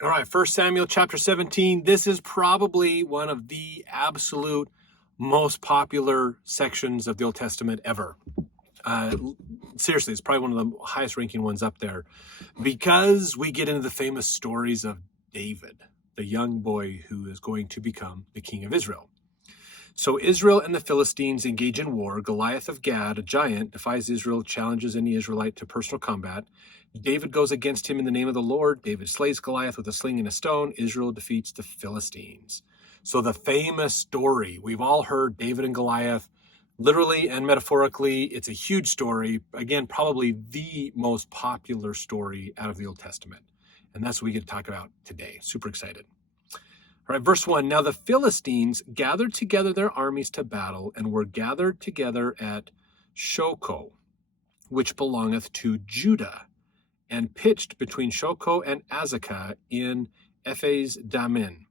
All right, 1 Samuel chapter 17. This is probably one of the absolute most popular sections of the Old Testament ever. Seriously, it's probably one of the highest ranking ones up there because we get into the famous stories of David, the young boy who is going to become the king of Israel. So Israel and the Philistines engage in war. Goliath of Gad, a giant, defies Israel, challenges any Israelite to personal combat. David goes against him in the name of the Lord. David slays Goliath with a sling and a stone. Israel defeats the Philistines. So the famous story, we've all heard David and Goliath, literally and metaphorically. It's a huge story. Again, probably the most popular story out of the Old Testament. And that's what we get to talk about today. Super excited. All right, verse 1. Now the Philistines gathered together their armies to battle and were gathered together at Shoko, which belongeth to Judah, and pitched between Shoko and Azekah in Ephes Damin.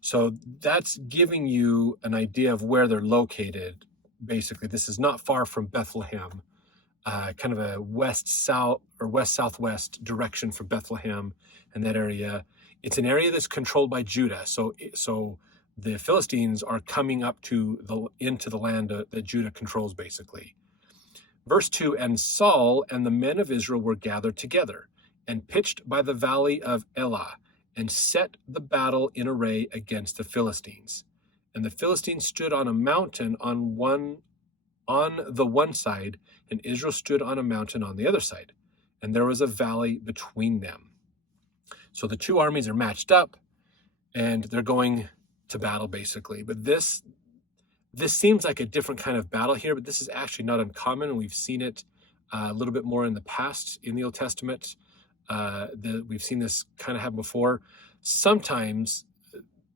So that's giving you an idea of where they're located. Basically, this is not far from Bethlehem, kind of a west-south or west-southwest direction from Bethlehem and that area. It's an area that's controlled by Judah. So the Philistines are coming up into the land that Judah controls, basically. Verse 2, and Saul and the men of Israel were gathered together and pitched by the valley of Elah and set the battle in array against the Philistines. And the Philistines stood on a mountain on the one side, and Israel stood on a mountain on the other side. And there was a valley between them. So the two armies are matched up, and they're going to battle, basically. But this seems like a different kind of battle here, but this is actually not uncommon, and we've seen it a little bit more in the past in the Old Testament. We've seen this kind of happen before. Sometimes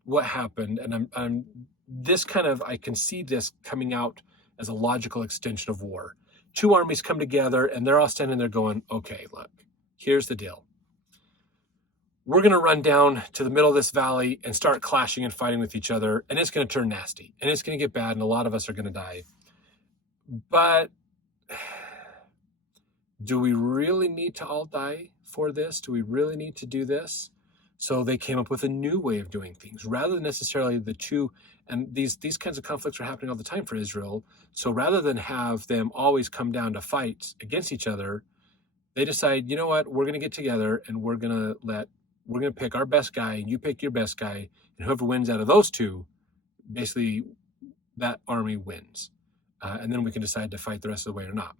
what happened, and I can see this coming out as a logical extension of war. Two armies come together, and they're all standing there going, okay, look, here's the deal. We're going to run down to the middle of this valley and start clashing and fighting with each other, and it's going to turn nasty, and it's going to get bad, and a lot of us are going to die. But do we really need to all die for this? Do we really need to do this? So they came up with a new way of doing things, rather than necessarily the two, and these kinds of conflicts are happening all the time for Israel. So rather than have them always come down to fight against each other, they decide, you know what, we're going to get together and we're going to pick our best guy, and you pick your best guy, and whoever wins out of those two, basically that army wins. And then we can decide to fight the rest of the way or not.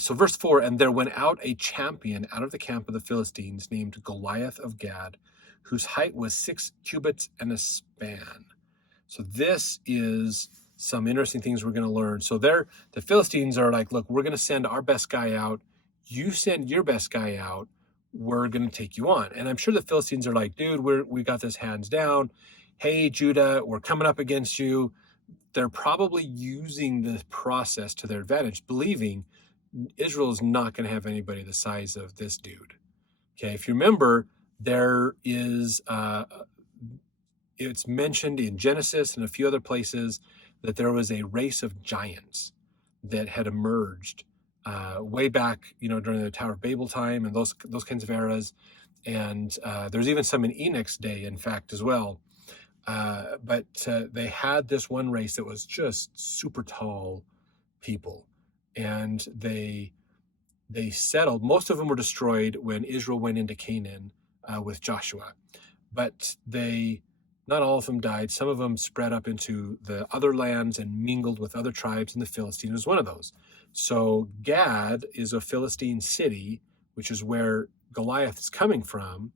So verse 4, and there went out a champion out of the camp of the Philistines named Goliath of Gad, whose height was 6 cubits and a span. So this is some interesting things we're going to learn. So the Philistines are like, look, we're going to send our best guy out. You send your best guy out. We're going to take you on. And I'm sure the Philistines are like, dude, we got this hands down. Hey, Judah, we're coming up against you. They're probably using the process to their advantage, believing Israel is not going to have anybody the size of this dude. Okay, if you remember, there is, it's mentioned in Genesis and a few other places that there was a race of giants that had emerged way back, during the Tower of Babel time and those kinds of eras. And there's even some in Enoch's day, in fact, as well. But they had this one race that was just super tall people. And they settled. Most of them were destroyed when Israel went into Canaan with Joshua. But not all of them died. Some of them spread up into the other lands and mingled with other tribes, and the Philistine was one of those. So Gad is a Philistine city, which is where Goliath is coming from,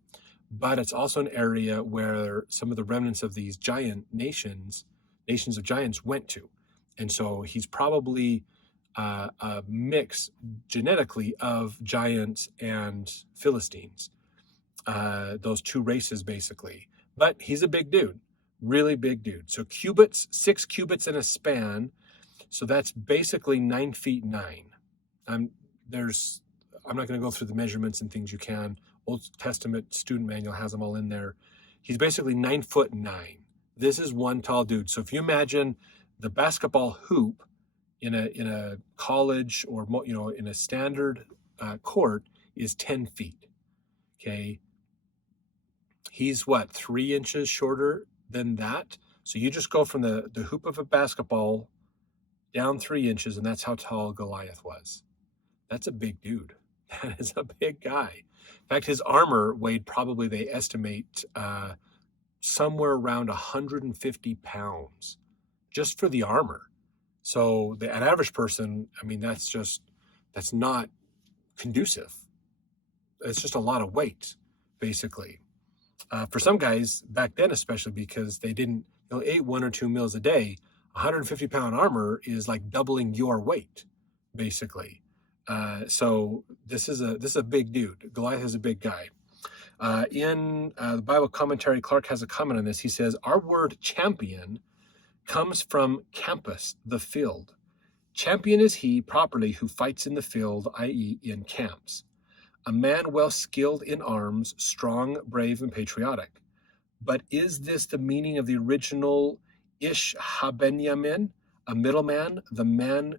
but it's also an area where some of the remnants of these giant nations of giants went to. And so he's probably a mix genetically of giants and Philistines, those two races basically. But he's a big dude, really big dude. So 6 cubits in a span. So that's basically 9 feet 9. I'm not going to go through the measurements and things. You can. Old Testament student manual has them all in there. He's basically 9'9". This is one tall dude. So if you imagine the basketball hoop in a college or in a standard court is 10 feet. Okay, He's what, 3 inches shorter than that? So you just go from the hoop of a basketball down 3 inches, and that's how tall Goliath was. That's a big dude. That is a big guy. In fact, his armor weighed probably, they estimate, somewhere around 150 pounds just for the armor. So an average person, I mean, that's not conducive. It's just a lot of weight, basically. For some guys back then, especially because they didn't, ate 1 or 2 meals a day, 150-pound armor is like doubling your weight, basically. So this is a big dude. Goliath is a big guy. In the Bible commentary, Clarke has a comment on this. He says, our word champion comes from campus, the field. Champion is he properly who fights in the field, i.e. in camps. A man well skilled in arms, strong, brave, and patriotic. But is this the meaning of the original ish habbenayim, a middleman, the man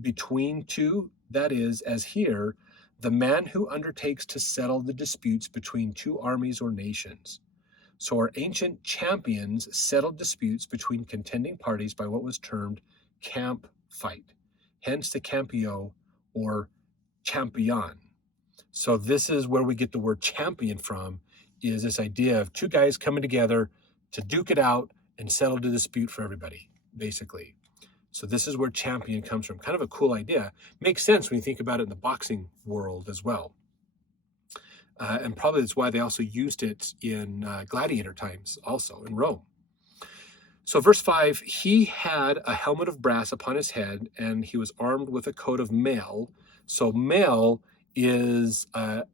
between two? That is, as here, the man who undertakes to settle the disputes between two armies or nations. So our ancient champions settled disputes between contending parties by what was termed camp fight, hence the campio or champion. So this is where we get the word champion from, is this idea of two guys coming together to duke it out and settle the dispute for everybody, basically. So this is where champion comes from. Kind of a cool idea. Makes sense when you think about it in the boxing world as well. And probably that's why they also used it in gladiator times, also in Rome. So verse 5, he had a helmet of brass upon his head, and he was armed with a coat of mail. So mail is a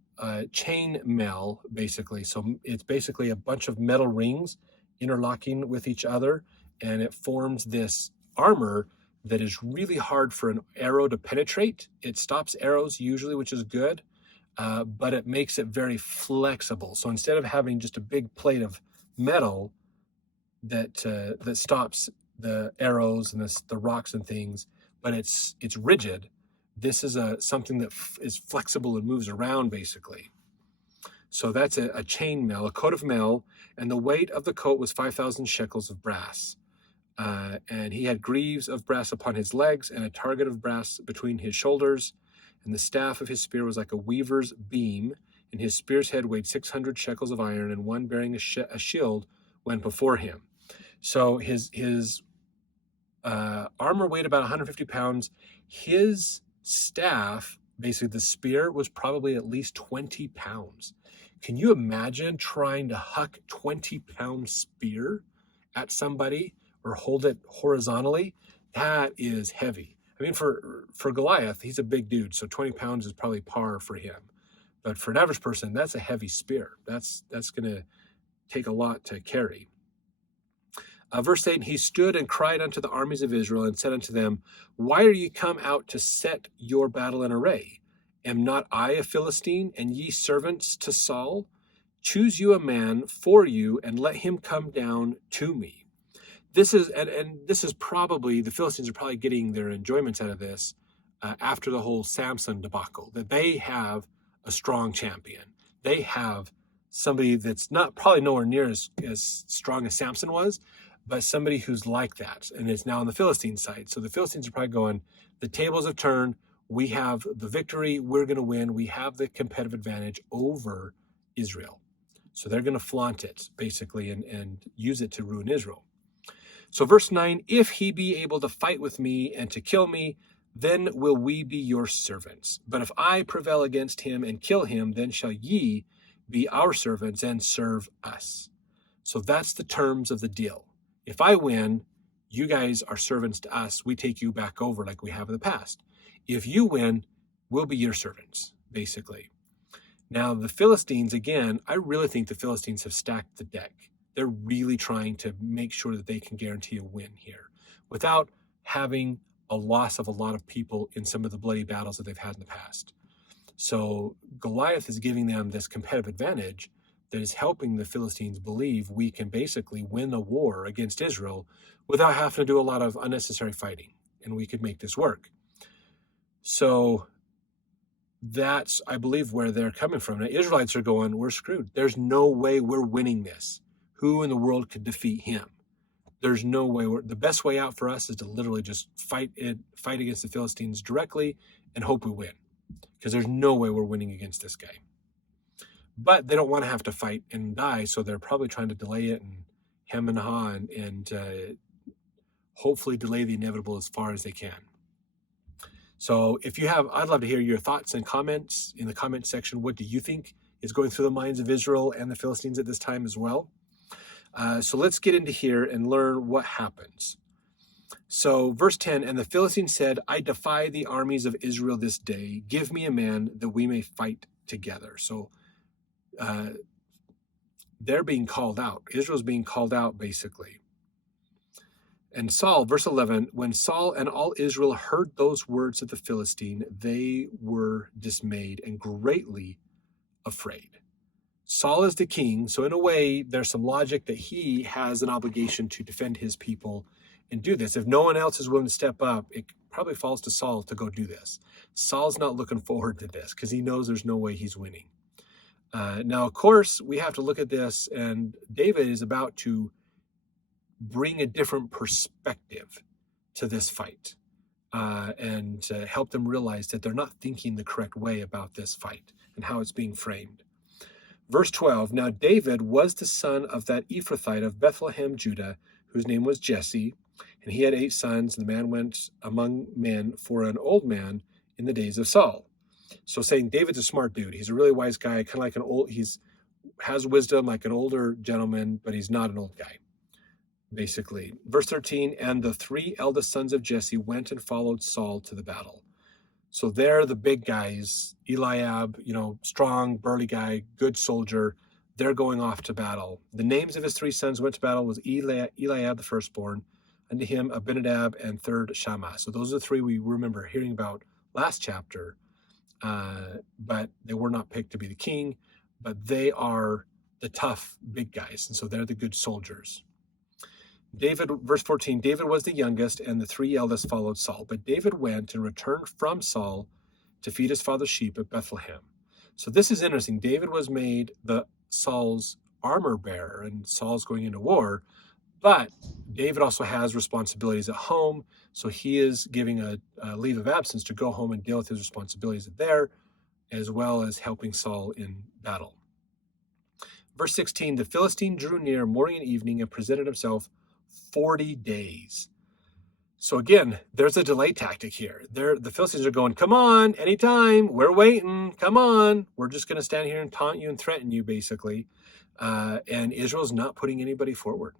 chain mail, basically. So it's basically a bunch of metal rings interlocking with each other, and it forms this armor that is really hard for an arrow to penetrate. It stops arrows usually, which is good. But it makes it very flexible. So instead of having just a big plate of metal that stops the arrows and the rocks and things, but it's rigid, this is something that is flexible and moves around, basically. So that's a chain mail, a coat of mail, and the weight of the coat was 5,000 shekels of brass. And he had greaves of brass upon his legs and a target of brass between his shoulders. And the staff of his spear was like a weaver's beam, and his spear's head weighed 600 shekels of iron, and one bearing a shield went before him. So his armor weighed about 150 pounds. His staff, basically the spear, was probably at least 20 pounds. Can you imagine trying to huck 20-pound spear at somebody or hold it horizontally? That is heavy. I mean, for Goliath, he's a big dude, so 20 pounds is probably par for him. But for an average person, that's a heavy spear. That's going to take a lot to carry. Verse 8, he stood and cried unto the armies of Israel and said unto them, why are ye come out to set your battle in array? Am not I a Philistine, and ye servants to Saul? Choose you a man for you, and let him come down to me. This is, and this is probably, the Philistines are probably getting their enjoyments out of this after the whole Samson debacle, that they have a strong champion. They have somebody that's probably nowhere near as strong as Samson was, but somebody who's like that, and it's now on the Philistine side. So the Philistines are probably going, the tables have turned, we have the victory, we're going to win, we have the competitive advantage over Israel. So they're going to flaunt it, basically, and use it to ruin Israel. So verse 9, if he be able to fight with me and to kill me, then will we be your servants. But if I prevail against him and kill him, then shall ye be our servants and serve us. So that's the terms of the deal. If I win, you guys are servants to us. We take you back over like we have in the past. If you win, we'll be your servants, basically. Now, the Philistines, again, I really think the Philistines have stacked the deck. They're really trying to make sure that they can guarantee a win here without having a loss of a lot of people in some of the bloody battles that they've had in the past. So Goliath is giving them this competitive advantage that is helping the Philistines believe we can basically win a war against Israel without having to do a lot of unnecessary fighting, and we could make this work. So That's, I believe, where they're coming from. Now, Israelites are going, we're screwed. There's no way we're winning this. Who in the world could defeat him? There's no way. The best way out for us is to literally just fight against the Philistines directly and hope we win, because there's no way we're winning against this guy. But they don't want to have to fight and die, so they're probably trying to delay it and hem and haw and hopefully delay the inevitable as far as they can. So if you have, I'd love to hear your thoughts and comments in the comment section. What do you think is going through the minds of Israel and the Philistines at this time as well? So let's get into here and learn what happens. So verse 10, and the Philistines said, I defy the armies of Israel this day. Give me a man that we may fight together. So they're being called out. Israel's being called out, basically. And Saul, verse 11, when Saul and all Israel heard those words of the Philistine, they were dismayed and greatly afraid. Saul is the king, so in a way, there's some logic that he has an obligation to defend his people and do this. If no one else is willing to step up, it probably falls to Saul to go do this. Saul's not looking forward to this because he knows there's no way he's winning. Now, of course, we have to look at this, and David is about to bring a different perspective to this fight and help them realize that they're not thinking the correct way about this fight and how it's being framed. Verse 12, now David was the son of that Ephrathite of Bethlehem, Judah, whose name was Jesse, and he had 8 sons, and the man went among men for an old man in the days of Saul. So saying David's a smart dude. He's a really wise guy, kind of like has wisdom like an older gentleman, but he's not an old guy, basically. Verse 13, and the 3 eldest sons of Jesse went and followed Saul to the battle. So they're the big guys, Eliab, strong, burly guy, good soldier. They're going off to battle. The names of his 3 sons went to battle was Eliab the firstborn, unto him Abinadab, and third Shammah. So those are the 3 we remember hearing about last chapter, but they were not picked to be the king, but they are the tough big guys, and so they're the good soldiers. David, verse 14, David was the youngest, and the 3 eldest followed Saul. But David went and returned from Saul to feed his father's sheep at Bethlehem. So this is interesting. David was made Saul's armor bearer, and Saul's going into war. But David also has responsibilities at home, so he is giving a leave of absence to go home and deal with his responsibilities there, as well as helping Saul in battle. Verse 16, the Philistine drew near morning and evening and presented himself 40 days. So again, there's a delay tactic here. The Philistines are going, come on, anytime, we're waiting, come on. We're just going to stand here and taunt you and threaten you, basically. And Israel's not putting anybody forward.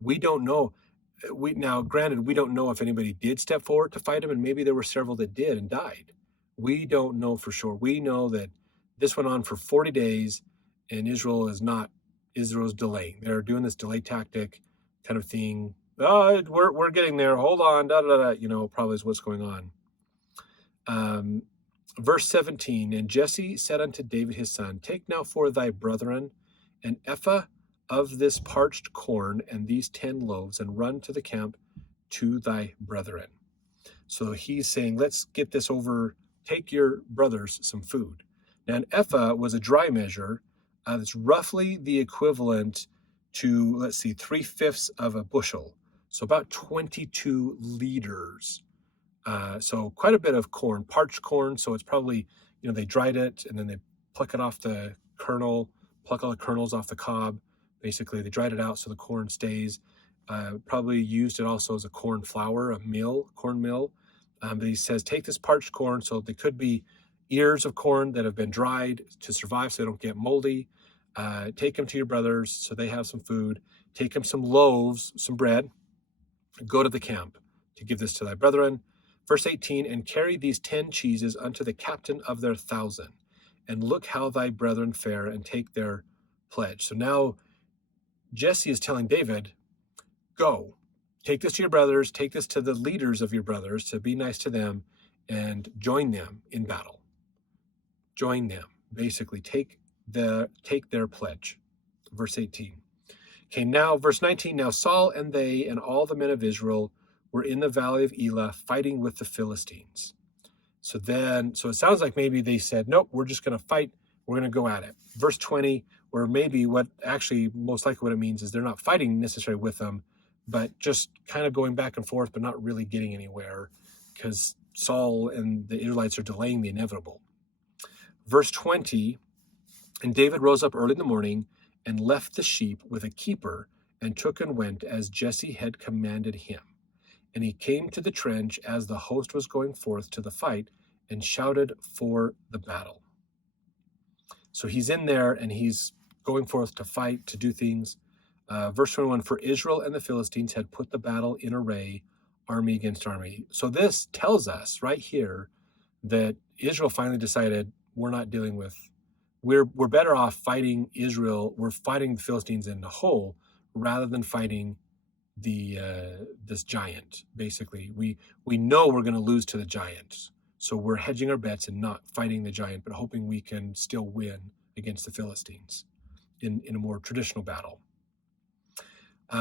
We don't know. Now, granted, we don't know if anybody did step forward to fight him, and maybe there were several that did and died. We don't know for sure. We know that this went on for 40 days, and Israel's delaying. They're doing this delay tactic kind of thing. Oh, we're getting there. Hold on, probably is what's going on. Verse 17, and Jesse said unto David his son, take now for thy brethren an ephah of this parched corn and these 10 loaves, and run to the camp to thy brethren. So he's saying, let's get this over. Take your brothers some food. Now, an ephah was a dry measure. That's roughly the equivalent to, 3/5 of a bushel. So about 22 liters. So quite a bit of corn, parched corn. So it's probably, they dried it and then they pluck it off the kernel, pluck all the kernels off the cob. Basically, they dried it out so the corn stays. Probably used it also as a corn flour, corn mill. But he says, take this parched corn. So they could be ears of corn that have been dried to survive so they don't get moldy. Take them to your brothers so they have some food. Take them some loaves, some bread. Go to the camp to give this to thy brethren. Verse 18, and carry these 10 cheeses unto the captain of their 1,000, and look how thy brethren fare, and take their pledge. So now Jesse is telling David, go, take this to your brothers, take this to the leaders of your brothers to be nice to them, and join them in battle. Join them, basically, take their pledge. Verse 18. Okay, now verse 19, now Saul and they and all the men of Israel were in the valley of Elah fighting with the Philistines. So it sounds like maybe they said, nope, we're just going to fight. We're going to go at it. Verse 20, or maybe what actually most likely what it means is they're not fighting necessarily with them, but just kind of going back and forth, but not really getting anywhere because Saul and the Israelites are delaying the inevitable. Verse 20, and David rose up early in the morning and left the sheep with a keeper and took and went as Jesse had commanded him. And he came to the trench as the host was going forth to the fight and shouted for the battle. So he's in there and he's going forth to fight, to do things. Verse 21, for Israel and the Philistines had put the battle in array, army against army. So this tells us right here that Israel finally decided we're not dealing with, we're better off fighting Israel. We're fighting the Philistines in the whole rather than fighting this giant. Basically, we know we're going to lose to the giant, so we're hedging our bets and not fighting the giant, but hoping we can still win against the Philistines in a more traditional battle.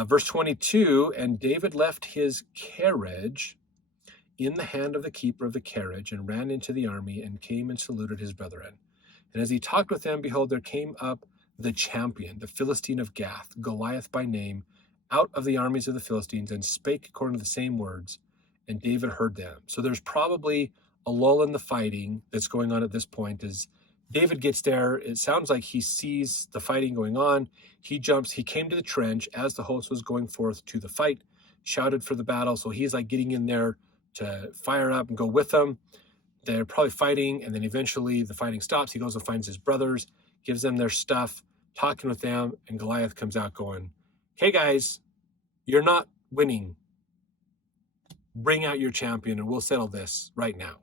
Verse 22, and David left his carriage in the hand of the keeper of the carriage and ran into the army and came and saluted his brethren. And as he talked with them, behold, there came up the champion, the Philistine of Gath, Goliath by name, out of the armies of the Philistines, and spake according to the same words, and David heard them. So there's probably a lull in the fighting that's going on at this point. As David gets there, it sounds like he sees the fighting going on. He jumps, he came to the trench as the host was going forth to the fight, shouted for the battle. So he's like getting in there to fire up and go with them. They're probably fighting, and then eventually the fighting stops. He goes and finds his brothers, gives them their stuff, talking with them, and Goliath comes out going, hey guys, you're not winning. Bring out your champion and we'll settle this right now.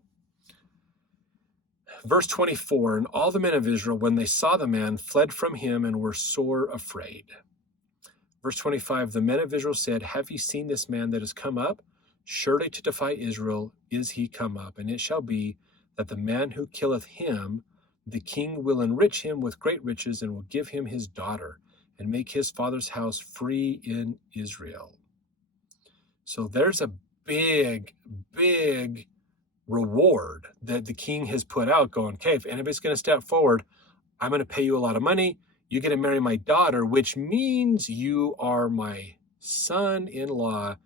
Verse 24, and all the men of Israel, when they saw the man, fled from him and were sore afraid. Verse 25, the men of Israel said, have ye seen this man that has come up? Surely to defy Israel is he come up. And it shall be that the man who killeth him, the king will enrich him with great riches and will give him his daughter and make his father's house free in Israel. So there's a big reward that the king has put out going, okay, if anybody's going to step forward, I'm going to pay you a lot of money. You get to marry my daughter, which means you are my son-in-law.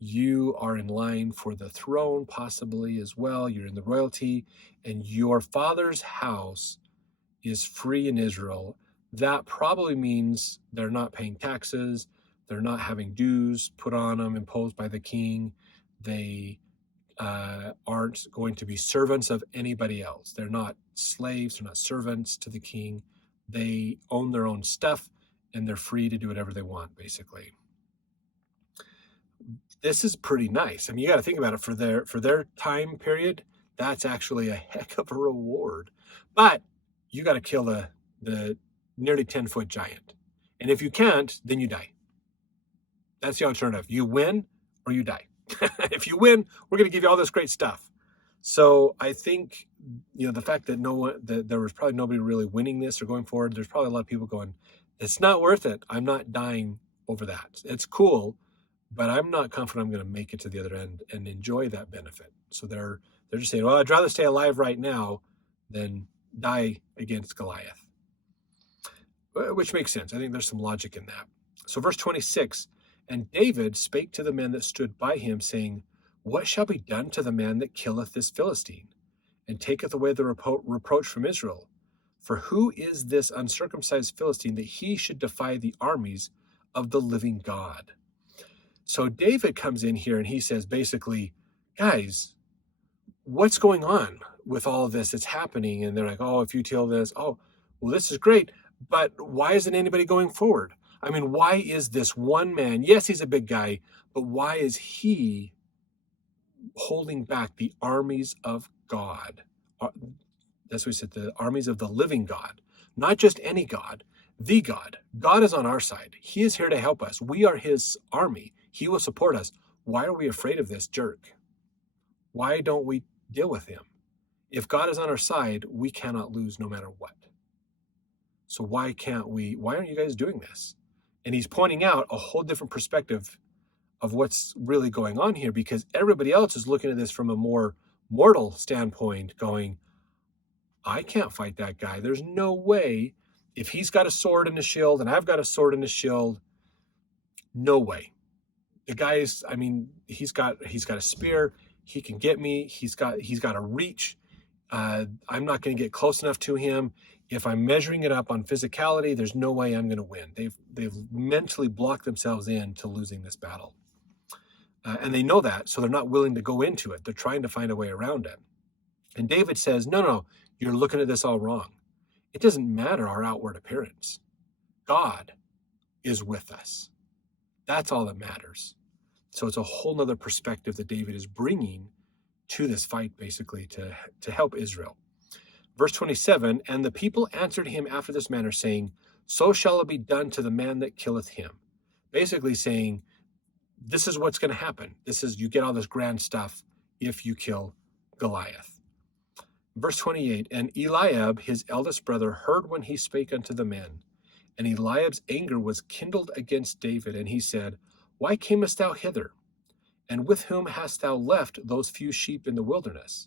You are in line for the throne possibly as well. You're in the royalty, and your father's house is free in Israel. That probably means they're not paying taxes. They're not having dues put on them, imposed by the king. They aren't going to be servants of anybody else. They're not slaves. They're not servants to the king. They own their own stuff, and they're free to do whatever they want, basically. This is pretty nice. I mean, you got to think about it for their time period. That's actually a heck of a reward. But you got to kill the nearly 10-foot giant. And if you can't, then you die. That's the alternative. You win or you die. If you win, we're going to give you all this great stuff. So I think, the fact that there was probably nobody really winning this or going forward, there's probably a lot of people going, it's not worth it. I'm not dying over that. It's cool, but I'm not confident I'm going to make it to the other end and enjoy that benefit. So they're just saying, well, I'd rather stay alive right now than die against Goliath, which makes sense. I think there's some logic in that. So verse 26, and David spake to the men that stood by him, saying, what shall be done to the man that killeth this Philistine, and taketh away the reproach from Israel? For who is this uncircumcised Philistine that he should defy the armies of the living God? So David comes in here and he says, basically, guys, what's going on with all of this that's happening? And they're like, oh, if you tell this, oh, well, this is great, but why isn't anybody going forward? I mean, why is this one man, yes, he's a big guy, but why is he holding back the armies of God? That's what he said, the armies of the living God, not just any God, the God. God is on our side. He is here to help us. We are his army. He will support us. Why are we afraid of this jerk? Why don't we deal with him? If God is on our side, we cannot lose no matter what. So why aren't you guys doing this? And he's pointing out a whole different perspective of what's really going on here, because everybody else is looking at this from a more mortal standpoint going, I can't fight that guy. There's no way. If he's got a sword and a shield and I've got a sword and a shield, no way. The guy's, I mean, he's got a spear. He can get me. He's got a reach. I'm not going to get close enough to him. If I'm measuring it up on physicality, there's no way I'm going to win. They've mentally blocked themselves into losing this battle. And they know that, so they're not willing to go into it. They're trying to find a way around it. And David says, no, you're looking at this all wrong. It doesn't matter our outward appearance. God is with us. That's all that matters. So it's a whole nother perspective that David is bringing to this fight, basically, to help Israel. Verse 27, and the people answered him after this manner, saying, so shall it be done to the man that killeth him. Basically saying, this is what's going to happen. You get all this grand stuff if you kill Goliath. Verse 28, and Eliab, his eldest brother, heard when he spake unto the men. And Eliab's anger was kindled against David, and he said, why camest thou hither? And with whom hast thou left those few sheep in the wilderness?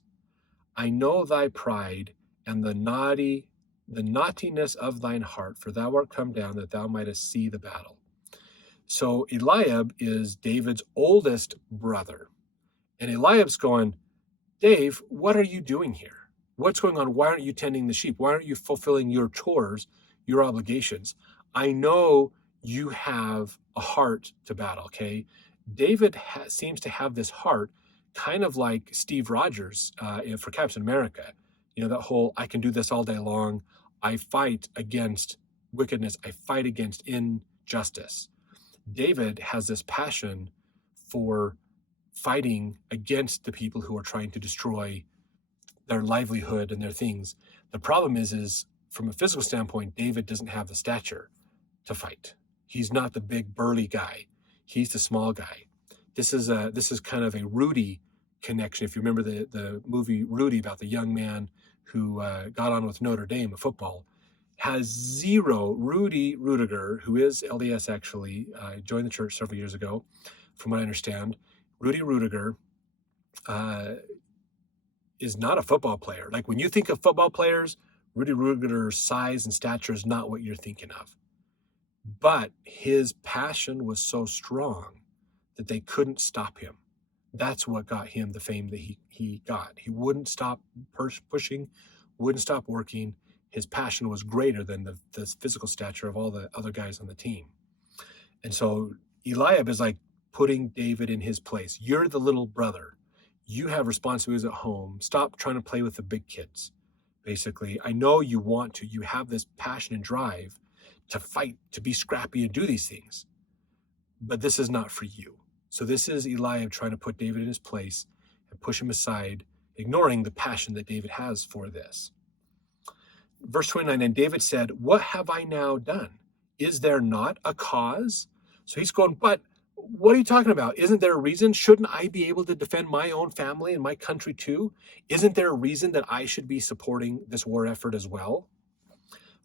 I know thy pride and the naughtiness of thine heart, for thou art come down that thou mightest see the battle. So Eliab is David's oldest brother. And Eliab's going, Dave, what are you doing here? What's going on? Why aren't you tending the sheep? Why aren't you fulfilling your chores, your obligations? I know you have a heart to battle, okay? David seems to have this heart kind of like Steve Rogers for Captain America. You know, that whole, I can do this all day long. I fight against wickedness. I fight against injustice. David has this passion for fighting against the people who are trying to destroy their livelihood and their things. The problem is from a physical standpoint, David doesn't have the stature to fight. He's not the big burly guy. He's the small guy. This is kind of a Rudy connection. If you remember the movie Rudy about the young man who got on with Notre Dame of football, has zero. Rudy Rudiger, who is LDS actually, joined the church several years ago, from what I understand. Rudy Rudiger is not a football player. Like when you think of football players, Rudy Rudiger's size and stature is not what you're thinking of. But his passion was so strong that they couldn't stop him. That's what got him the fame that he got. He wouldn't stop pushing, wouldn't stop working. His passion was greater than the physical stature of all the other guys on the team. And so Eliab is like putting David in his place. You're the little brother. You have responsibilities at home. Stop trying to play with the big kids. Basically, I know you want to. You have this passion and drive to fight, to be scrappy and do these things. But this is not for you. So this is Eliab trying to put David in his place and push him aside, ignoring the passion that David has for this. Verse 29, and David said, what have I now done? Is there not a cause? So he's going, but what are you talking about? Isn't there a reason? Shouldn't I be able to defend my own family and my country too? Isn't there a reason that I should be supporting this war effort as well?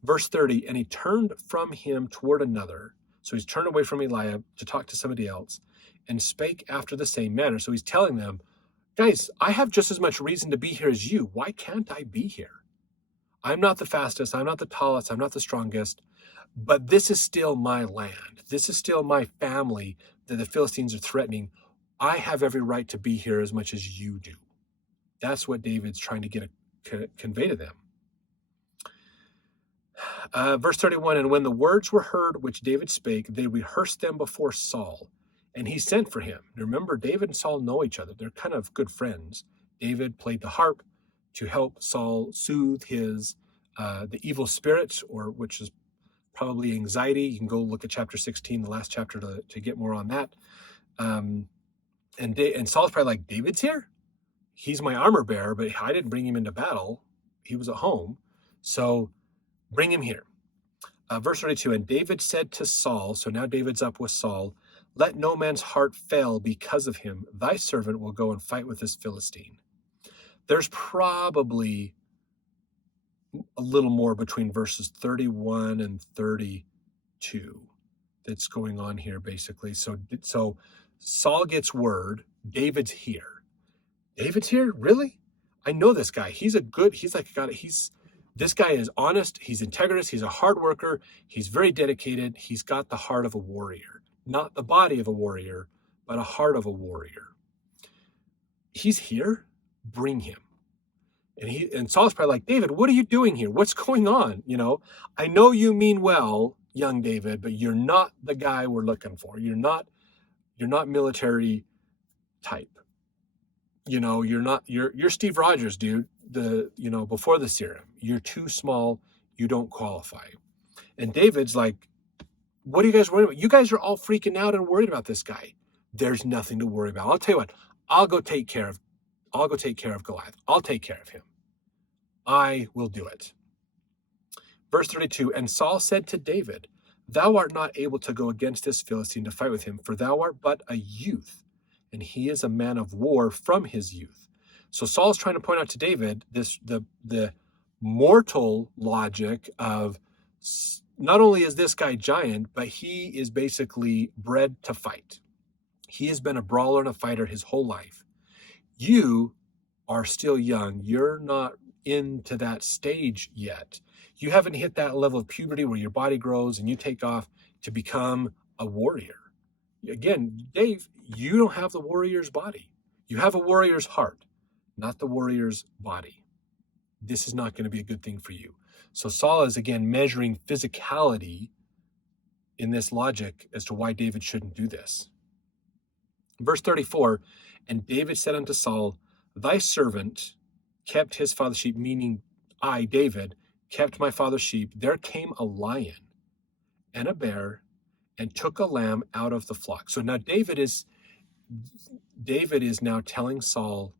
Verse 30, and he turned from him toward another. So he's turned away from Eliab to talk to somebody else and spake after the same manner. So he's telling them, guys, I have just as much reason to be here as you. Why can't I be here? I'm not the fastest. I'm not the tallest. I'm not the strongest. But this is still my land. This is still my family that the Philistines are threatening. I have every right to be here as much as you do. That's what David's trying to convey to them. Verse 31, and when the words were heard which David spake, they rehearsed them before Saul, and he sent for him. Remember, David and Saul know each other. They're kind of good friends. David played the harp to help Saul soothe his the evil spirits, or which is probably anxiety. You can go look at chapter 16, the last chapter, to get more on that. And Saul's probably like, David's here? He's my armor bearer, but I didn't bring him into battle. He was at home. So bring him here. Verse 32, and David said to Saul, so now David's up with Saul, let no man's heart fail because of him. Thy servant will go and fight with this Philistine. There's probably a little more between verses 31 and 32 that's going on here, basically. So Saul gets word, David's here. David's here? Really? I know this guy. He's like a guy, this guy is honest. He's integrous. He's a hard worker. He's very dedicated. He's got the heart of a warrior, not the body of a warrior, but a heart of a warrior. He's here. Bring him. And Saul's probably like, David, what are you doing here? What's going on? I know you mean well, young David, but you're not the guy we're looking for. You're not military type. You're Steve Rogers, dude. Before the serum, you're too small. You don't qualify. And David's like, what are you guys worried about? You guys are all freaking out and worried about this guy. There's nothing to worry about. I'll tell you what, I'll go take care of Goliath. I'll take care of him. I will do it. Verse 32, and Saul said to David, thou art not able to go against this Philistine to fight with him, for thou art but a youth, and he is a man of war from his youth. So Saul's trying to point out to David the mortal logic of not only is this guy giant, but he is basically bred to fight. He has been a brawler and a fighter his whole life. You are still young. You're not into that stage yet. You haven't hit that level of puberty where your body grows and you take off to become a warrior. Again, Dave, you don't have the warrior's body. You have a warrior's heart, not the warrior's body. This is not going to be a good thing for you. So Saul is again measuring physicality in this logic as to why David shouldn't do this. Verse 34, and David said unto Saul, thy servant kept his father's sheep, meaning I, David, kept my father's sheep. There came a lion and a bear and took a lamb out of the flock. So now David is now telling Saul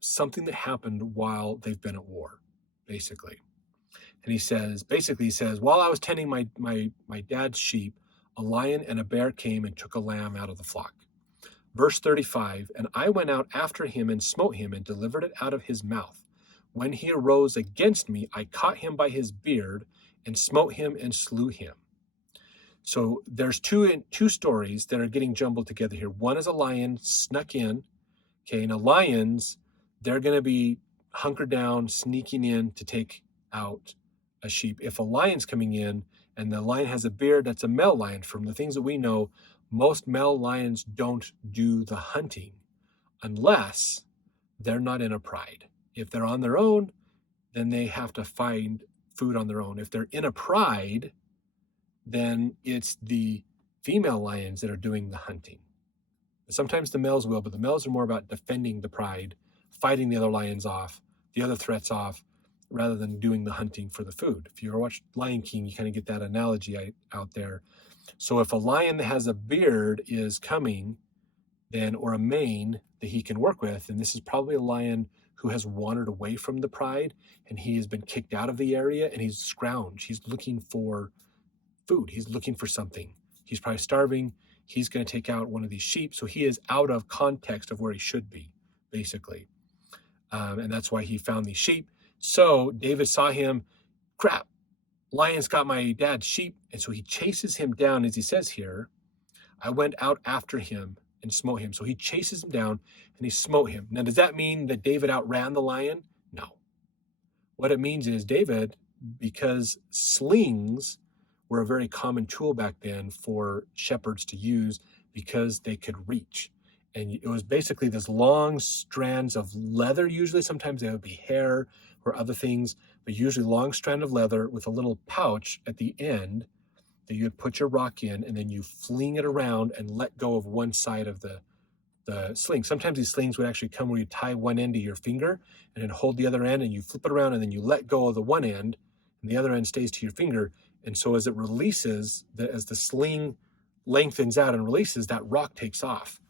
something that happened while they've been at war, basically. And he says, while I was tending my dad's sheep, a lion and a bear came and took a lamb out of the flock. Verse 35, and I went out after him and smote him and delivered it out of his mouth. When he arose against me, I caught him by his beard and smote him and slew him. So there's two stories that are getting jumbled together here. One is a lion snuck in, okay, and lions, they're going to be hunkered down, sneaking in to take out a sheep. If a lion's coming in and the lion has a beard, that's a male lion. From the things that we know, most male lions don't do the hunting unless they're not in a pride. If they're on their own, then they have to find food on their own. If they're in a pride, then it's the female lions that are doing the hunting. Sometimes the males will, but the males are more about defending the pride, fighting the other lions off, the other threats off, rather than doing the hunting for the food. If you ever watched Lion King, you kind of get that analogy out there. So if a lion that has a beard is coming, then, or a mane that he can work with, and this is probably a lion who has wandered away from the pride and he has been kicked out of the area and he's scrounged. He's looking for food. He's looking for something. He's probably starving. He's going to take out one of these sheep. So he is out of context of where he should be, basically. And that's why he found these sheep. So David saw him, crap, lion's got my dad's sheep. And so he chases him down, as he says here. I went out after him and smote him. So he chases him down and he smote him. Now, does that mean that David outran the lion? No. What it means is David, because slings were a very common tool back then for shepherds to use because they could reach. And it was basically this long strands of leather. Usually, sometimes they would be hair or other things, but usually long strand of leather with a little pouch at the end that you would put your rock in, and then you fling it around and let go of one side of the sling. Sometimes these slings would actually come where you tie one end to your finger and then hold the other end, and you flip it around, and then you let go of the one end, and the other end stays to your finger. And so as it releases, as the sling lengthens out and releases, that rock takes off.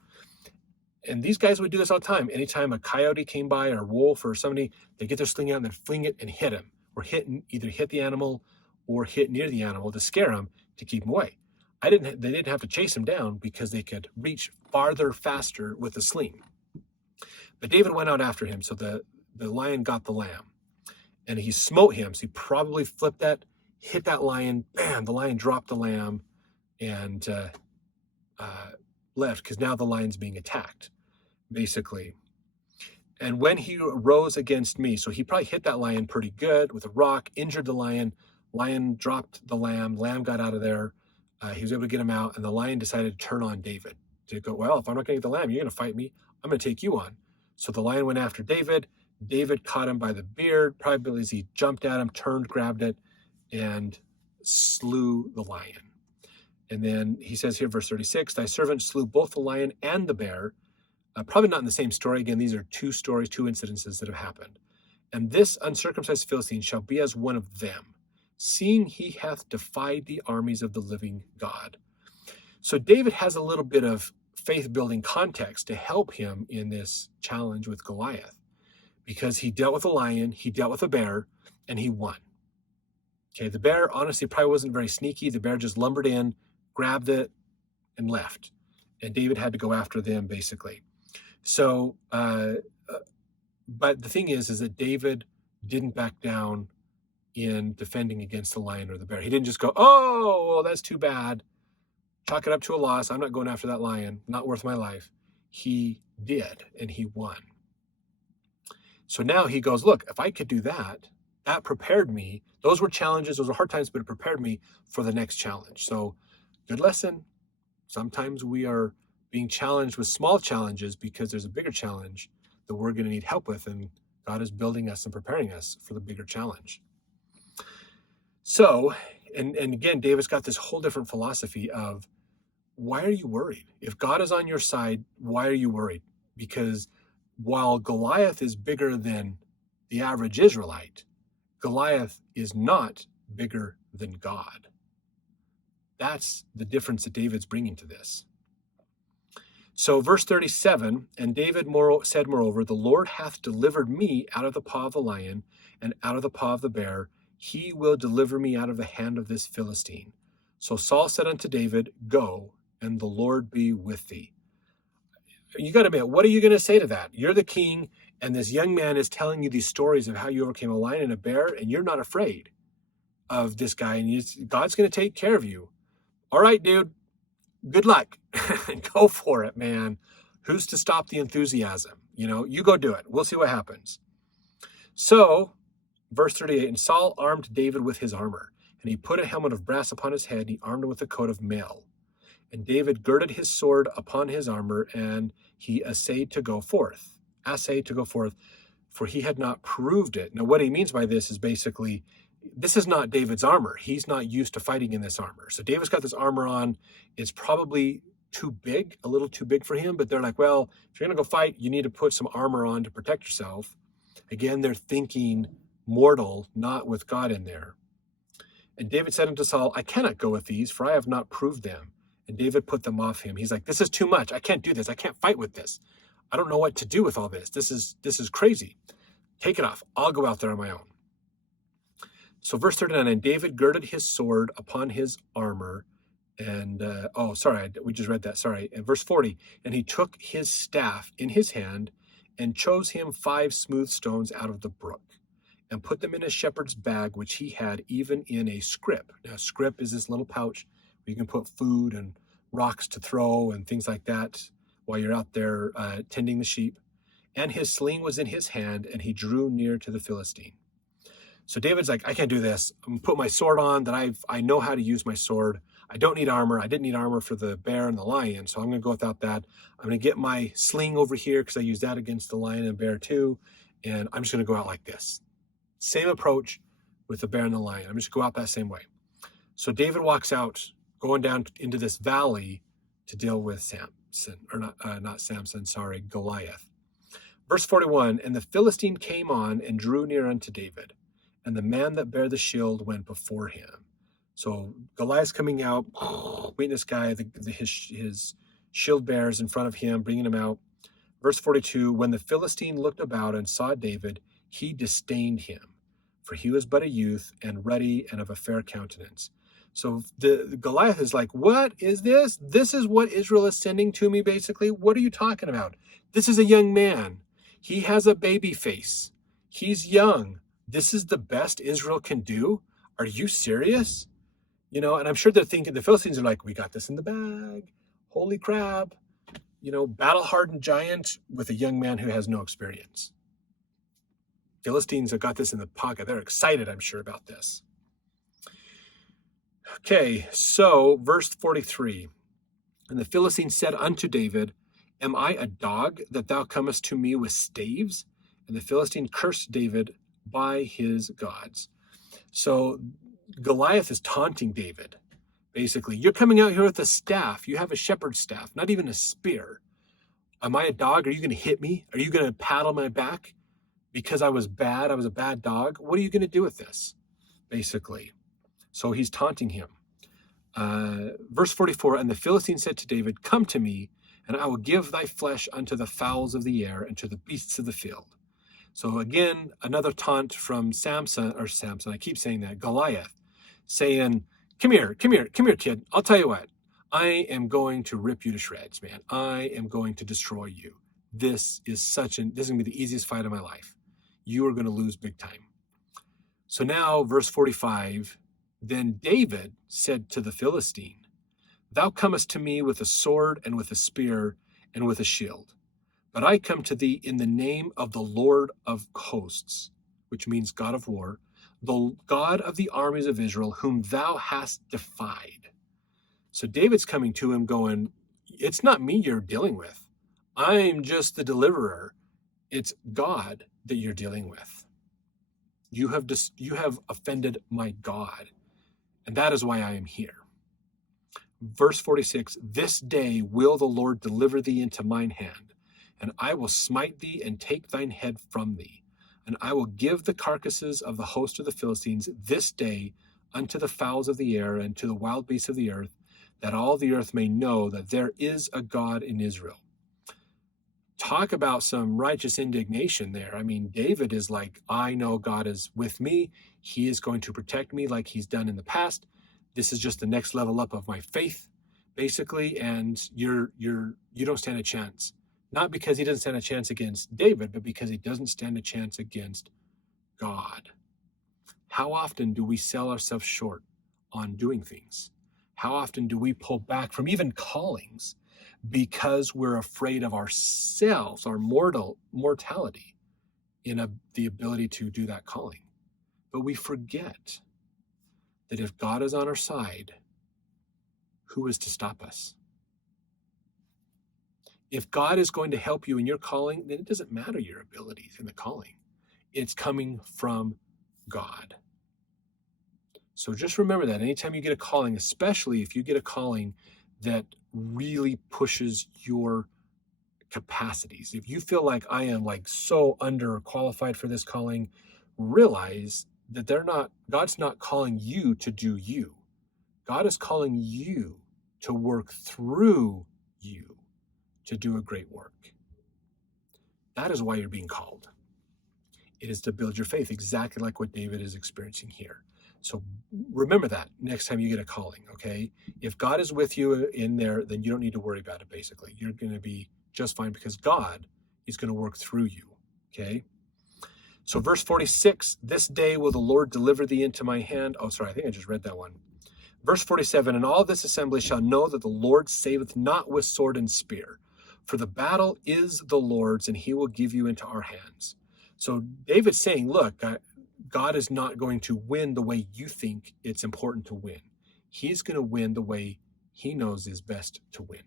And these guys would do this all the time. Anytime a coyote came by or a wolf or somebody, they get their sling out and then fling it and hit him, or either hit the animal or hit near the animal to scare him, to keep him away. They didn't have to chase him down because they could reach farther, faster with the sling. But David went out after him, so the lion got the lamb, and he smote him. So he probably flipped that, hit that lion, bam, the lion dropped the lamb and left, because now the lion's being attacked, basically. And when he rose against me, so he probably hit that lion pretty good with a rock, injured the lion. Lion dropped the lamb. Lamb got out of there. He was able to get him out, and the lion decided to turn on David. To go, well, if I'm not going to get the lamb, you're going to fight me. I'm going to take you on. So the lion went after David. David caught him by the beard, probably as he jumped at him, turned, grabbed it, and slew the lion. And then he says here, verse 36, thy servant slew both the lion and the bear. Probably not in the same story. Again, these are two stories, two incidences that have happened. And this uncircumcised Philistine shall be as one of them, seeing he hath defied the armies of the living God. So David has a little bit of faith-building context to help him in this challenge with Goliath, because he dealt with a lion, he dealt with a bear, and he won. Okay, the bear honestly probably wasn't very sneaky. The bear just lumbered in, grabbed it, and left. And David had to go after them, basically. So, but the thing is that David didn't back down in defending against the lion or the bear. He didn't just go, oh, well, that's too bad. Chalk it up to a loss. I'm not going after that lion. Not worth my life. He did, and he won. So now he goes, look, if I could do that, that prepared me. Those were challenges. Those were hard times, but it prepared me for the next challenge. So good lesson. Sometimes we are being challenged with small challenges because there's a bigger challenge that we're going to need help with, and God is building us and preparing us for the bigger challenge. So, and again, David's got this whole different philosophy of, why are you worried? If God is on your side, why are you worried? Because while Goliath is bigger than the average Israelite, Goliath is not bigger than God. That's the difference that David's bringing to this. So verse 37, and David said, moreover, the Lord hath delivered me out of the paw of the lion and out of the paw of the bear. He will deliver me out of the hand of this Philistine. So Saul said unto David, go, and the Lord be with thee. You got to admit, what are you going to say to that? You're the king, and this young man is telling you these stories of how you overcame a lion and a bear, and you're not afraid of this guy, and God's going to take care of you. All right, dude. Good luck. Go for it, man. Who's to stop the enthusiasm? You go do it. We'll see what happens. So, verse 38, and Saul armed David with his armor, and he put a helmet of brass upon his head, and he armed him with a coat of mail. And David girded his sword upon his armor, and he essayed to go forth, for he had not proved it. Now, what he means by this is basically, this is not David's armor. He's not used to fighting in this armor. So David's got this armor on. It's probably too big, a little too big for him, but they're like, well, if you're going to go fight, you need to put some armor on to protect yourself. Again, they're thinking mortal, not with God in there. And David said unto Saul, I cannot go with these, for I have not proved them. And David put them off him. He's like, this is too much. I can't do this. I can't fight with this. I don't know what to do with all this. This is crazy. Take it off. I'll go out there on my own. So verse 39, and David girded his sword upon his armor. And, we just read that. Sorry. And verse 40, and he took his staff in his hand and chose him 5 smooth stones out of the brook and put them in a shepherd's bag, which he had even in a scrip. Now, scrip is this little pouch where you can put food and rocks to throw and things like that while you're out there tending the sheep. And his sling was in his hand, and he drew near to the Philistine. So David's like, I can't do this. I'm going to put my sword on, that I know how to use my sword. I don't need armor. I didn't need armor for the bear and the lion, so I'm going to go without that. I'm going to get my sling over here because I use that against the lion and bear too, and I'm just going to go out like this. Same approach with the bear and the lion. I'm just going to go out that same way. So David walks out, going down into this valley to deal with Goliath. Verse 41, and the Philistine came on and drew near unto David, and the man that bare the shield went before him. So Goliath's coming out, meeting this guy, his shield bearers in front of him, bringing him out. Verse 42, when the Philistine looked about and saw David, he disdained him, for he was but a youth and ruddy and of a fair countenance. So the Goliath is like, what is this? This is what Israel is sending to me, basically. What are you talking about? This is a young man. He has a baby face. He's young. This is the best Israel can do? Are you serious? And I'm sure they're thinking, the Philistines are like, we got this in the bag. Holy crap. Battle-hardened giant with a young man who has no experience. Philistines have got this in the pocket. They're excited, I'm sure, about this. Okay, so verse 43. And the Philistine said unto David, Am I a dog that thou comest to me with staves? And the Philistine cursed David by his gods. So Goliath is taunting David. Basically, you're coming out here with a staff. You have a shepherd's staff, not even a spear. Am I a dog? Are you going to hit me? Are you going to paddle my back because I was bad? I was a bad dog. What are you going to do with this? Basically. So he's taunting him. Verse 44, and the Philistine said to David, Come to me, and I will give thy flesh unto the fowls of the air and to the beasts of the field. So again, another taunt from Samson, I keep saying that, Goliath, saying, Come here, kid. I'll tell you what. I am going to rip you to shreds, man. I am going to destroy you. This is going to be the easiest fight of my life. You are going to lose big time. So now, verse 45, then David said to the Philistine, Thou comest to me with a sword and with a spear and with a shield. But I come to thee in the name of the Lord of hosts, which means God of war, the God of the armies of Israel, whom thou hast defied. So David's coming to him going, It's not me you're dealing with. I'm just the deliverer. It's God that you're dealing with. You have offended my God, and that is why I am here. Verse 46, This day will the Lord deliver thee into mine hand, and I will smite thee and take thine head from thee. And I will give the carcasses of the host of the Philistines this day unto the fowls of the air and to the wild beasts of the earth, that all the earth may know that there is a God in Israel. Talk about some righteous indignation there. I mean, David is like, I know God is with me. He is going to protect me like he's done in the past. This is just the next level up of my faith, basically, and you don't stand a chance. Not because he doesn't stand a chance against David, but because he doesn't stand a chance against God. How often do we sell ourselves short on doing things? How often do we pull back from even callings because we're afraid of ourselves, our mortality, in the ability to do that calling? But we forget that if God is on our side, who is to stop us? If God is going to help you in your calling, then it doesn't matter your abilities in the calling. It's coming from God. So just remember that anytime you get a calling, especially if you get a calling that really pushes your capacities, if you feel like I am like so underqualified for this calling, realize that God's not calling you to do you. God is calling you to work through you to do a great work. That is why you're being called. It is to build your faith, exactly like what David is experiencing here. So remember that next time you get a calling, okay? If God is with you in there, then you don't need to worry about it, basically. You're going to be just fine because God is going to work through you, okay? So verse 46, This day will the Lord deliver thee into my hand. Oh, sorry, I think I just read that one. Verse 47, And all this assembly shall know that the Lord saveth not with sword and spear, for the battle is the Lord's, and he will give you into our hands. So David's saying, look, God is not going to win the way you think it's important to win. He's going to win the way he knows is best to win.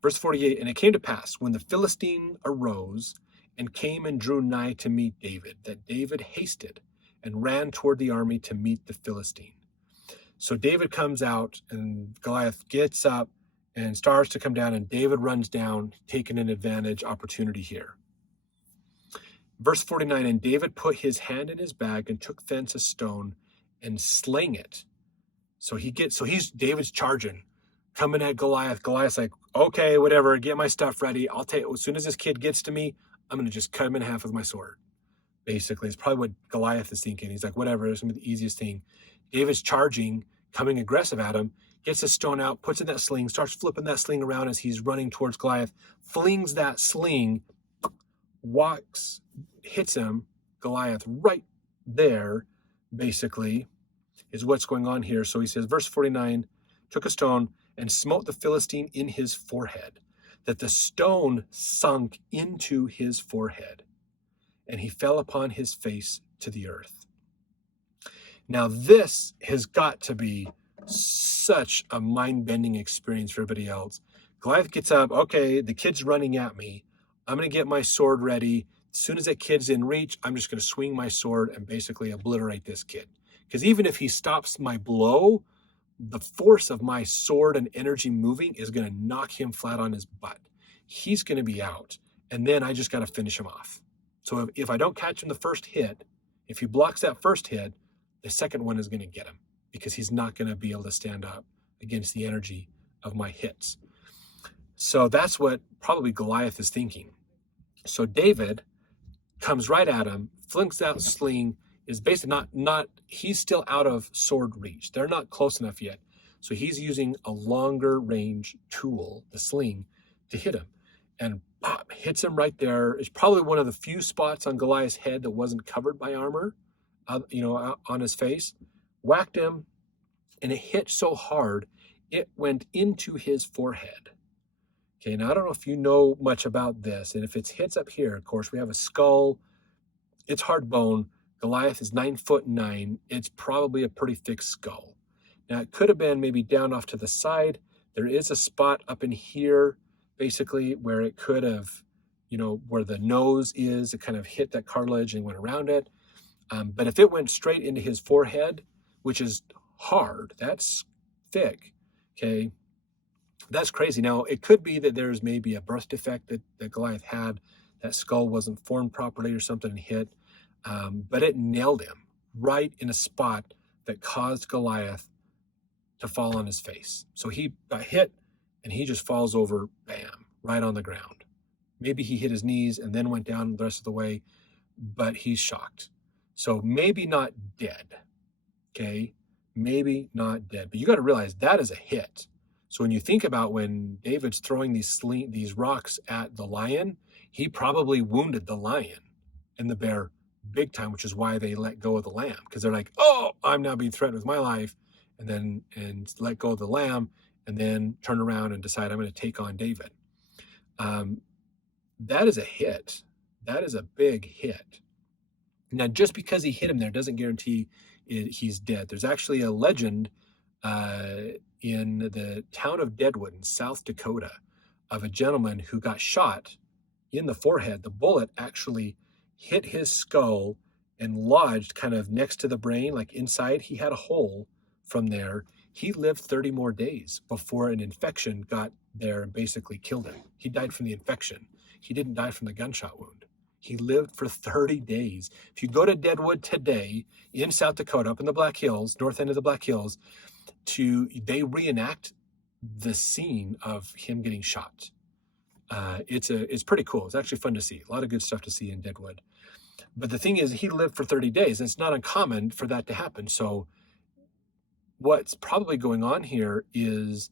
Verse 48, And it came to pass, when the Philistine arose and came and drew nigh to meet David, that David hasted and ran toward the army to meet the Philistine. So David comes out, and Goliath gets up and starts to come down, and David runs down, taking an advantage opportunity here. Verse 49, And David put his hand in his bag and took thence a stone and slang it. So David's charging, coming at Goliath. Goliath's like, okay, whatever, get my stuff ready. I'll take, as soon as this kid gets to me, I'm going to just cut him in half with my sword. Basically, it's probably what Goliath is thinking. He's like, whatever, it's going to be the easiest thing. David's charging, coming aggressive at him, gets his stone out, puts in that sling, starts flipping that sling around as he's running towards Goliath, flings that sling, hits him, Goliath, right there, basically, is what's going on here. So he says, verse 49, took a stone and smote the Philistine in his forehead, that the stone sunk into his forehead. and he fell upon his face to the earth. Now, this has got to be such a mind-bending experience for everybody else. Goliath gets up, okay, the kid's running at me. I'm going to get my sword ready. As soon as that kid's in reach, I'm just going to swing my sword and basically obliterate this kid. Because even if he stops my blow, the force of my sword and energy moving is going to knock him flat on his butt. He's going to be out. And then I just got to finish him off. So if I don't catch him the first hit, if he blocks that first hit, the second one is going to get him because he's not going to be able to stand up against the energy of my hits. So that's what probably Goliath is thinking. So David comes right at him, flings out sling, is basically he's still out of sword reach. They're not close enough yet. So he's using a longer range tool, the sling, to hit him. And pop, hits him right there. It's probably one of the few spots on Goliath's head that wasn't covered by armor, on his face. Whacked him, and it hit so hard, it went into his forehead. Okay, now I don't know if you know much about this, and if it hits up here, of course, we have a skull. It's hard bone. Goliath is 9'9". It's probably a pretty thick skull. Now, it could have been maybe down off to the side. There is a spot up in here, basically, where it could have, where the nose is, it kind of hit that cartilage and went around it. But if it went straight into his forehead, which is hard, that's thick, okay, that's crazy. Now, it could be that there's maybe a birth defect that Goliath had. That skull wasn't formed properly or something and hit. But it nailed him right in a spot that caused Goliath to fall on his face. So he got hit, and he just falls over, bam, right on the ground. Maybe he hit his knees and then went down the rest of the way, but he's shocked. So maybe not dead, okay? Maybe not dead. But you got to realize that is a hit. So when you think about when David's throwing these rocks at the lion, he probably wounded the lion and the bear big time, which is why they let go of the lamb, because they're like, oh, I'm now being threatened with my life, and let go of the lamb, and then turn around and decide I'm going to take on David. That is a hit. That is a big hit. Now, just because he hit him there doesn't guarantee he's dead. There's actually a legend in the town of Deadwood in South Dakota of a gentleman who got shot in the forehead. The bullet actually hit his skull and lodged kind of next to the brain, like inside. He had a hole from there. He lived 30 more days before an infection got there and basically killed him. He died from the infection. He didn't die from the gunshot wound. He lived for 30 days. If you go to Deadwood today in South Dakota, up in the Black Hills, north end of the Black Hills, they reenact the scene of him getting shot. It's pretty cool. It's actually fun to see. A lot of good stuff to see in Deadwood. But the thing is, he lived for 30 days. And it's not uncommon for that to happen. So what's probably going on here is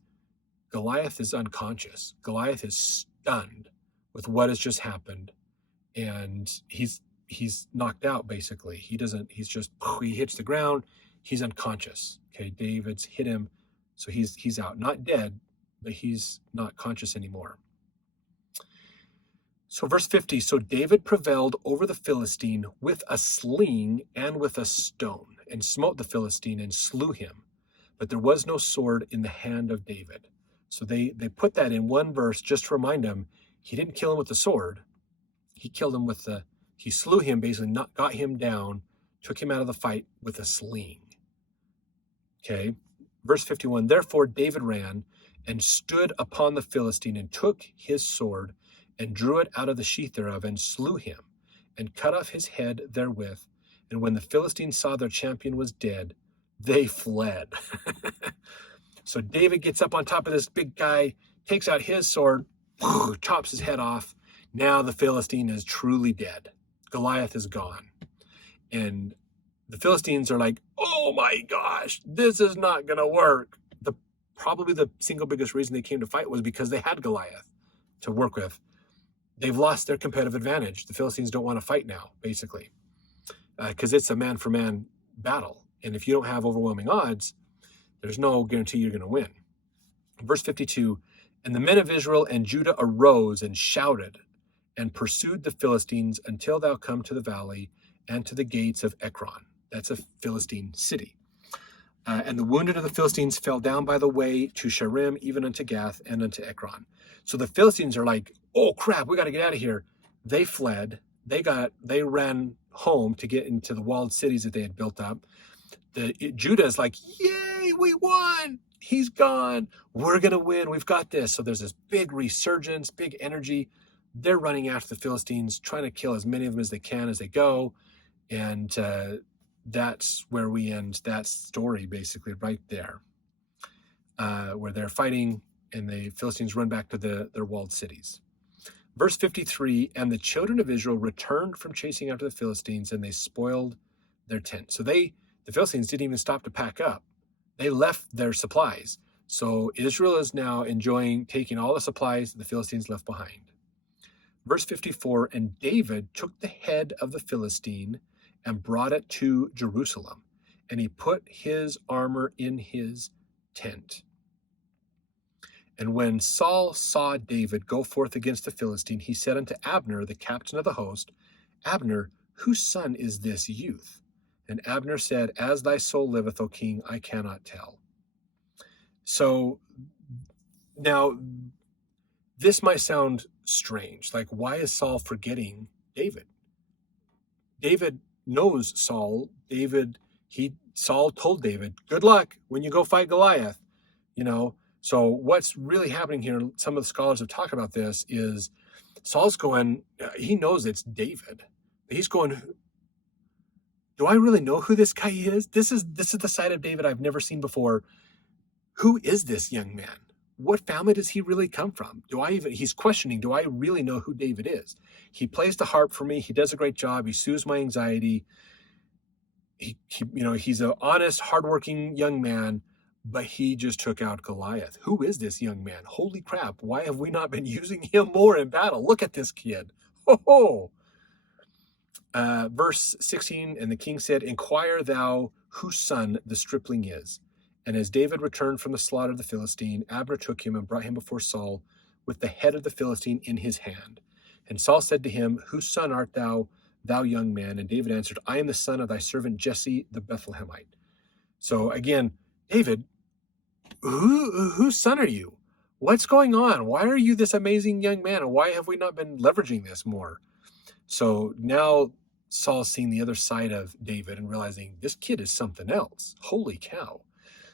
Goliath is unconscious. Goliath is stunned with what has just happened. And he's knocked out, basically. He hits the ground. He's unconscious. Okay, David's hit him. So he's out. Not dead, but he's not conscious anymore. So verse 50, so David prevailed over the Philistine with a sling and with a stone, and smote the Philistine and slew him. But there was no sword in the hand of David. So they put that in one verse just to remind him he didn't kill him with the sword. He killed him he slew him, basically got him down, took him out of the fight with a sling. Okay, verse 51, therefore David ran and stood upon the Philistine and took his sword and drew it out of the sheath thereof and slew him and cut off his head therewith. And when the Philistines saw their champion was dead, they fled. So David gets up on top of this big guy, takes out his sword, chops his head off. Now the Philistine is truly dead. Goliath is gone. And the Philistines are like, oh my gosh, this is not going to work. Probably the single biggest reason they came to fight was because they had Goliath to work with. They've lost their competitive advantage. The Philistines don't want to fight now, basically, because it's a man-for-man battle. And if you don't have overwhelming odds, there's no guarantee you're going to win. Verse 52, and the men of Israel and Judah arose and shouted and pursued the Philistines until thou come to the valley and to the gates of Ekron. That's a Philistine city. And the wounded of the Philistines fell down by the way to Sharim, even unto Gath and unto Ekron. So the Philistines are like, oh crap, we got to get out of here. They fled. They ran home to get into the walled cities that they had built up. Judah is like, yay, we won. He's gone. We're going to win. We've got this. So there's this big resurgence, big energy. They're running after the Philistines, trying to kill as many of them as they can as they go. And that's where we end that story, basically, right there, where they're fighting and the Philistines run back to their walled cities. Verse 53, and the children of Israel returned from chasing after the Philistines, and they spoiled their tent. So the Philistines didn't even stop to pack up. They left their supplies. So Israel is now enjoying taking all the supplies that the Philistines left behind. Verse 54, and David took the head of the Philistine and brought it to Jerusalem, and he put his armor in his tent. And when Saul saw David go forth against the Philistine, he said unto Abner, the captain of the host, Abner, whose son is this youth? And Abner said, as thy soul liveth, O king, I cannot tell. So now this might sound strange. Like, why is Saul forgetting David? David knows Saul. Saul told David, good luck when you go fight Goliath. So what's really happening here, some of the scholars have talked about this, is Saul's going, he knows it's David. He's going, do I really know who this guy is? This is the side of David I've never seen before. Who is this young man? What family does he really come from? He's questioning, do I really know who David is? He plays the harp for me. He does a great job. He soothes my anxiety. He's an honest, hardworking young man, but he just took out Goliath. Who is this young man? Holy crap. Why have we not been using him more in battle? Look at this kid. Ho ho. Verse 16, and the king said, inquire thou whose son the stripling is. And as David returned from the slaughter of the Philistine, Abner took him and brought him before Saul with the head of the Philistine in his hand. And Saul said to him, whose son art thou, thou young man? And David answered, I am the son of thy servant Jesse the Bethlehemite. So again, David, whose son are you? What's going on? Why are you this amazing young man? And why have we not been leveraging this more? So now Saul's seeing the other side of David and realizing this kid is something else. Holy cow.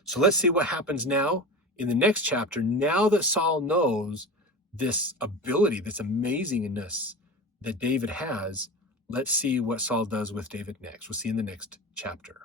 So let's see what happens now in the next chapter. Now that Saul knows this ability, this amazingness that David has, let's see what Saul does with David next. We'll see in the next chapter.